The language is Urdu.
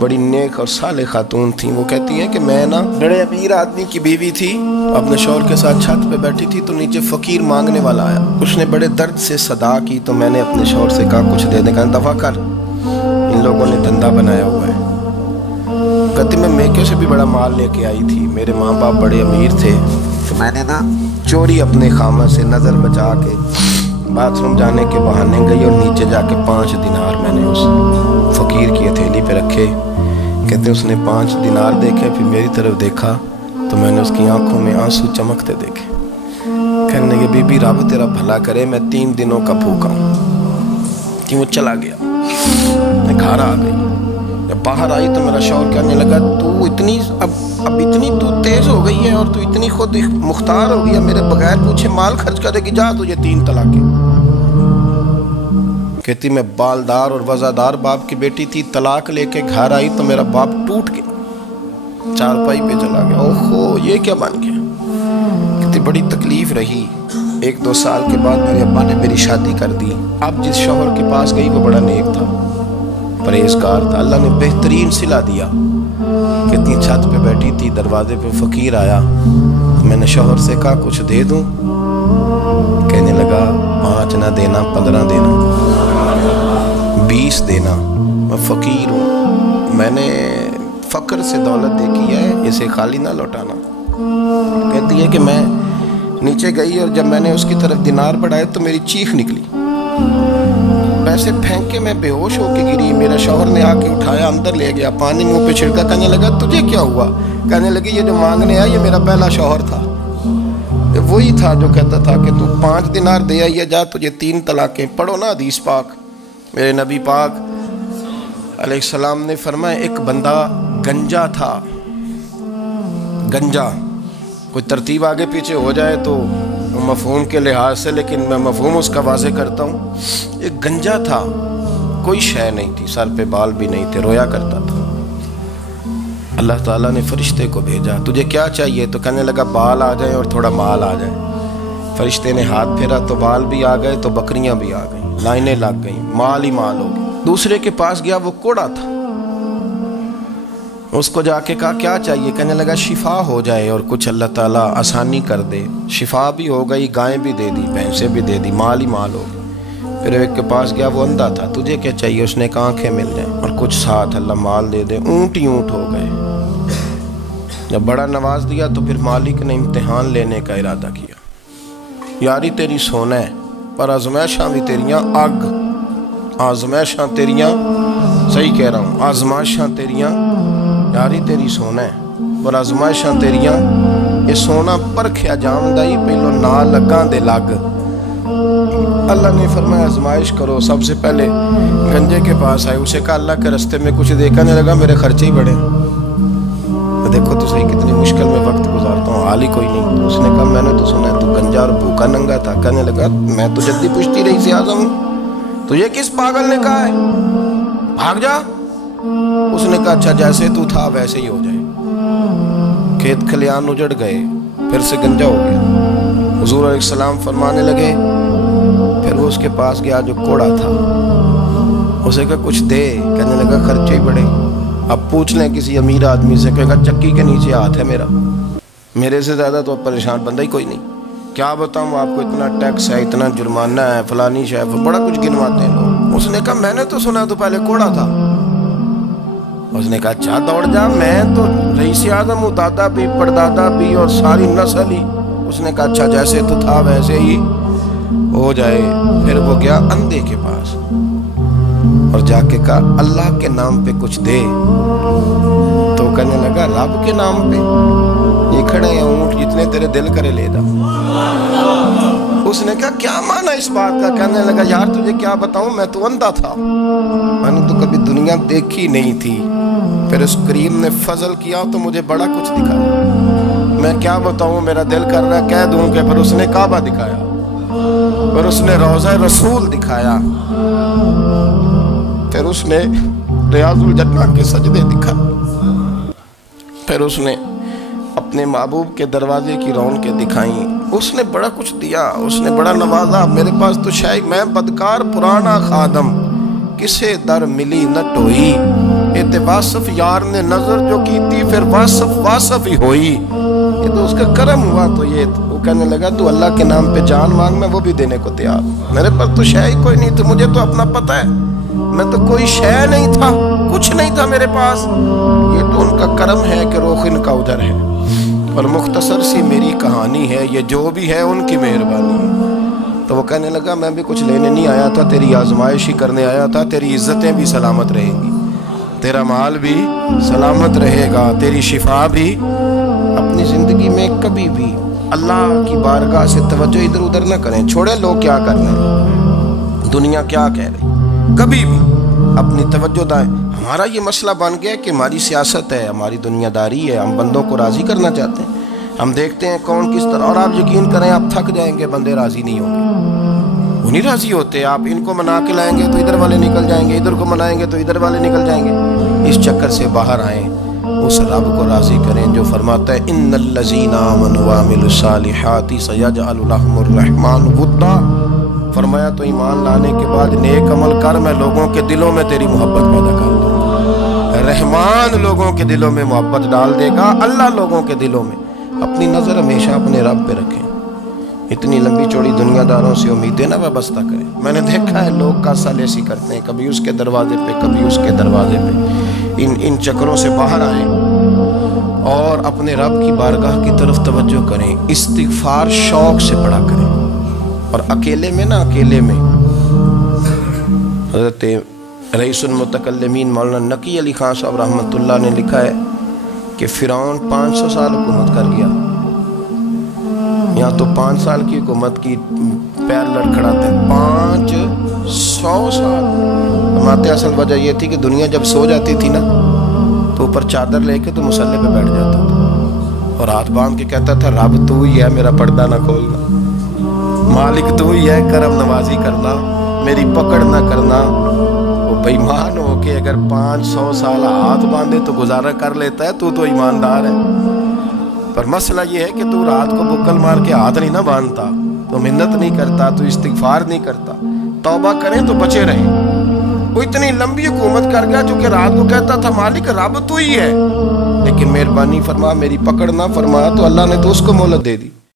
بڑی نیک اور صالح خاتون تھیں. وہ کہتی ہیں کہ میں نا بڑے امیر آدمی کی بیوی تھی, اپنے شوہر کے ساتھ چھت پہ بیٹھی تھی تو نیچے فقیر مانگنے والا آیا. اس نے بڑے درد سے صدا کی تو میں نے اپنے شوہر سے کہا کچھ دے دیں. کہا دفع کر, ان لوگوں نے دھندا بنایا ہوا ہے. کہتی میں میکے سے بھی بڑا مال لے کے آئی تھی, میرے ماں باپ بڑے امیر تھے, تو میں نے نا چوری اپنے خامہ سے نظر بچا کے باتھ روم جانے کے بہانے گئی اور نیچے جا کے 5 دینار میں نے اس فقیر کی ہتھیلی پہ رکھے. کہتے اس نے 5 دینار دیکھے, پھر میری طرف دیکھا تو میں نے اس کی آنکھوں میں آنسو چمکتے دیکھے. کہنے لگے بی بی رب تیرا بھلا کرے, میں 3 دنوں کا بھوکا ہوں. کہ وہ چلا گیا. میں گھر آ گئی, جب باہر آئی تو میرا شوہر کہنے لگا تو اتنی اب اتنی تو تیز ہو گئی ہے اور تو اتنی خود مختار ہو گئی ہے, میرے بغیر پوچھے مال خرچ کرے گی, جا تجھے 3 طلاقیں. کہتی میں بالدار اور وزادار باپ کی بیٹی تھی, طلاق لے کے گھر آئی تو میرا باپ ٹوٹ گیا, چارپائی پہ چلا گیا. اوہو یہ کیا بن گیا. کہتی بڑی تکلیف رہی. 1-2 سال کے بعد میرے ابا نے میری شادی کر دی. اب جس شوہر کے پاس گئی وہ بڑا نیک تھا, پرہیزگار تھا, اللہ نے بہترین صلہ دیا. کتنی چھت پہ بیٹھی تھی, دروازے پہ فقیر آیا, میں نے شوہر سے کہا کچھ دے دوں. کہنے لگا 5 نہ دینا, 15 دینا, 20 دینا, میں فقیر ہوں, میں نے فقر سے دولت دیکھی ہے, اسے خالی نہ لوٹانا. کہتی ہے کہ میں نیچے گئی اور جب میں نے اس کی طرف دینار بڑھائے تو میری چیخ نکلی, پیسے پھینک کے میں بے ہوش ہو کے گری. میرا شوہر نے آ کے اٹھایا, اندر لے گیا, پانی منہ پہ چھڑکا. کہنے لگا تجھے کیا ہوا. کہنے لگی یہ جو مانگنے آیا یہ میرا پہلا شوہر تھا, وہی تھا جو کہتا تھا کہ تو 5 دینار دے آئیے, جا تجھے 3 طلاقیں. پڑھو نا حدیث پاک. میرے نبی پاک علیہ السلام نے فرمایا ایک بندہ گنجا تھا. گنجا کوئی ترتیب آگے پیچھے ہو جائے تو مفہوم کے لحاظ سے, لیکن میں مفہوم اس کا واضح کرتا ہوں. ایک گنجا تھا, کوئی شے نہیں تھی, سر پہ بال بھی نہیں تھے, رویا کرتا تھا. اللہ تعالیٰ نے فرشتے کو بھیجا, تجھے کیا چاہیے. تو کہنے لگا بال آ جائیں اور تھوڑا مال آ جائے. فرشتے نے ہاتھ پھیرا تو بال بھی آ گئے, تو بکریاں بھی آ گئیں, لائنیں لگ گئیں, مال ہی مال ہو گئے. دوسرے کے پاس گیا, وہ کوڑا تھا, اس کو جا کے کہا کیا چاہیے. کہنے لگا شفا ہو جائے اور کچھ اللہ تعالیٰ آسانی کر دے. شفا بھی ہو گئی, گائیں بھی دے دی, بھینسیں بھی دے دی, مال ہی مال ہو گئی. پھر ایک کے پاس گیا, وہ اندھا تھا, تجھے کیا چاہیے. اس نے کہا آنکھیں مل جائیں اور کچھ ساتھ اللہ مال دے دے. اونٹ ہی اونٹ ہو گئے. جب بڑا نواز دیا تو پھر مالک نے امتحان لینے کا ارادہ کیا. یاری تیری سونا ہے پر آزمائشاں بھی تیریاں اگ. آزمائشاں تیریاں, صحیح کہہ رہا ہوں, آزمائشاں تیریاں. یاری تیری سونا ہے پر آزمائشاں تیریاں. یہ سونا پرکھیا جام دائی پہلو نہ لگاں دے لگ. اللہ نے فرمایا آزمائش کرو. سب سے پہلے گنجے کے پاس آئے, اسے کہا اللہ کے رستے میں کچھ دیکھنے لگا, میرے خرچے ہی بڑے. دیکھو تو صحیح کتنی مشکل میں وقت گزارتا ہوں, حال ہی کوئی نہیں. تو اس نے کہا میں نے تو سنا ہے تو گنجا اور بھوکا ننگا تھا. کہنے لگا میں تو جدی پشتی رئیس اعظم ہوں, تو یہ کس پاگل نے کہا ہے بھاگ جا. اس نے کہا اچھا جیسے تو تھا ویسے ہی ہو جائے. کھیت کھلیان اجڑ گئے, پھر سے گنجا ہو گیا. حضور علیہ السلام فرمانے لگے, پھر وہ اس کے پاس گیا جو کوڑا تھا, اسے کہا کچھ دے. کہنے لگا خرچے ہی بڑے. اب پوچھ لیں کسی امیر آدمی سے, کہے گا چکی کے نیچے ہاتھ ہے میرا, میرے سے زیادہ تو پریشان بندہ ہی کوئی نہیں. کیا بتاؤں آپ کو, اتنا ٹیکس ہے, اتنا جرمانہ ہے, فلانی شے, بڑا کچھ گنواتے ہیں لوگ. اس نے کہا میں نے تو سنا تو پہلے کوڑا تھا. اس نے کہا اچھا دوڑ جا, میں تو رئیس اعظم ہوں, دادا بھی پردادا بھی اور ساری نسل ہی. اس نے کہا اچھا جیسے تو تھا ویسے ہی ہو جائے. پھر وہ گیا اندھے کے پاس اور جا کے کہا اللہ کے نام پہ کچھ دے. تو کہنے لگا رب کے نام پہ, یہ کھڑے ہیں اونٹ جتنے تیرے دل کرے لے دا. اس نے کہا کیا معنی اس بات کا. کہنے لگا یار تجھے کیا بتاؤں, میں تو اندھا تھا, میں نے تو کبھی دنیا دیکھی نہیں تھی. پھر اس کریم نے فضل کیا تو مجھے بڑا کچھ دکھایا. میں کیا بتاؤں, میرا دل کر رہا ہے کہہ دوں کہ پھر اس نے کعبہ دکھایا, پھر اس نے روضہ رسول دکھایا, پھر اس نے ریاض الجنہ کے سجدے دکھائے, پھر اس نے اپنے محبوب کے دروازے کی رونقیں دکھائیں. اس نے بڑا کچھ دیا, اس نے بڑا نوازا. میرے پاس تو شاید میں بدکار پرانا خادم, کسے در ملی نہ ٹوئی, تے واصف یار نے نظر جو کی تھی پھر واصف ہی ہوئی، یہ تو اس کا کرم ہوا۔ تو یہ وہ کہنے لگا تو اللہ کے نام پہ جان مانگ، میں وہ بھی دینے کو تیار، میرے پر تو شے ہی کوئی نہیں تھی، مجھے تو اپنا پتہ ہے، میں تو کوئی شے نہیں تھا، کچھ نہیں تھا میرے پاس، یہ تو ان کا کرم ہے کہ رخ ان کا ادھر ہے، اور مختصر سی میری کہانی ہے، یہ جو بھی ہے ان کی مہربانی ہے۔ تو وہ کہنے لگا میں بھی کچھ لینے نہیں آیا تھا، تیری آزمائش ہی کرنے آیا تھا، تیری عزتیں بھی سلامت رہیں گی، تیرا مال بھی سلامت رہے گا، تیری شفا بھی۔ اپنی زندگی میں کبھی بھی اللہ کی بارگاہ سے توجہ ادھر ادھر نہ کریں، چھوڑے لوگ کیا کر رہے ہیں، دنیا کیا کہہ رہی، کبھی بھی اپنی توجہ دائیں۔ ہمارا یہ مسئلہ بن گیا کہ ہماری سیاست ہے، ہماری دنیا داری ہے، ہم بندوں کو راضی کرنا چاہتے ہیں، ہم دیکھتے ہیں کون کس طرح، اور آپ یقین کریں آپ تھک جائیں گے، بندے راضی نہیں ہوں گے، وہ نہیں راضی ہوتے، آپ ان کو منا کے لائیں گے تو ادھر والے نکل جائیں گے، ادھر کو منائیں گے تو ادھر والے نکل جائیں گے۔ اس چکر سے باہر آئیں، اس رب کو راضی کریں جو فرماتا ہے ان الذین آمنوا وعملوا الصالحات سیجعل لهم الرحمن ودا۔ فرمایا تو ایمان لانے کے بعد نیک عمل کر، میں لوگوں کے دلوں میں تیری محبت پیدا کر دوں گا، رحمان لوگوں کے دلوں میں محبت ڈال دے گا، اللہ لوگوں کے دلوں میں۔ اپنی نظر ہمیشہ اپنے رب پہ رکھیں، اتنی لمبی چوڑی دنیا داروں سے امیدیں نہ وابستہ کریں۔ میں نے دیکھا ہے لوگ کاسا لیسی کرتے ہیں، کبھی اس کے دروازے پہ کبھی اس کے دروازے پہ، ان چکروں سے باہر آئیں اور اپنے رب کی بارگاہ کی طرف توجہ کریں، استغفار شوق سے پڑھا کریں، اور اکیلے میں نا، اکیلے میں حضرت رئیس المتکلمین مولانا نقی علی خان صاحب رحمۃ اللہ نے لکھا ہے کہ فرعون 500 سال حکومت کر گیا، یہاں تو 5 سال کی حکومت کی پیر لڑکھڑاتے ہیں، 500 سال۔ ہمارے اصل وجہ یہ تھی کہ دنیا جب سو جاتی تھی نا تو اوپر چادر لے کے تو مسلح پہ بیٹھ جاتا تھا اور ہاتھ باندھ کے کہتا تھا رب تو ہی ہے، میرا پردہ نہ کھولنا، مالک تو ہی ہے، کرم نوازی کرنا، میری پکڑ نہ کرنا۔ وہ بے ایمان ہو کے اگر 500 سال ہاتھ باندھے تو گزارا کر لیتا ہے، تو ایماندار ہے۔ پر مسئلہ یہ ہے کہ تو رات کو بکل مار کے ہاتھ نہیں نہ باندھتا، تو محنت نہیں کرتا، تو استغفار نہیں کرتا، توبہ کریں تو بچے رہیں۔ وہ اتنی لمبی حکومت کر گیا جو کہ رات کو کہتا تھا مالک رب تو ہی ہے، لیکن مہربانی فرما، میری پکڑ نہ فرما، تو اللہ نے تو اس کو مہلت دے دی۔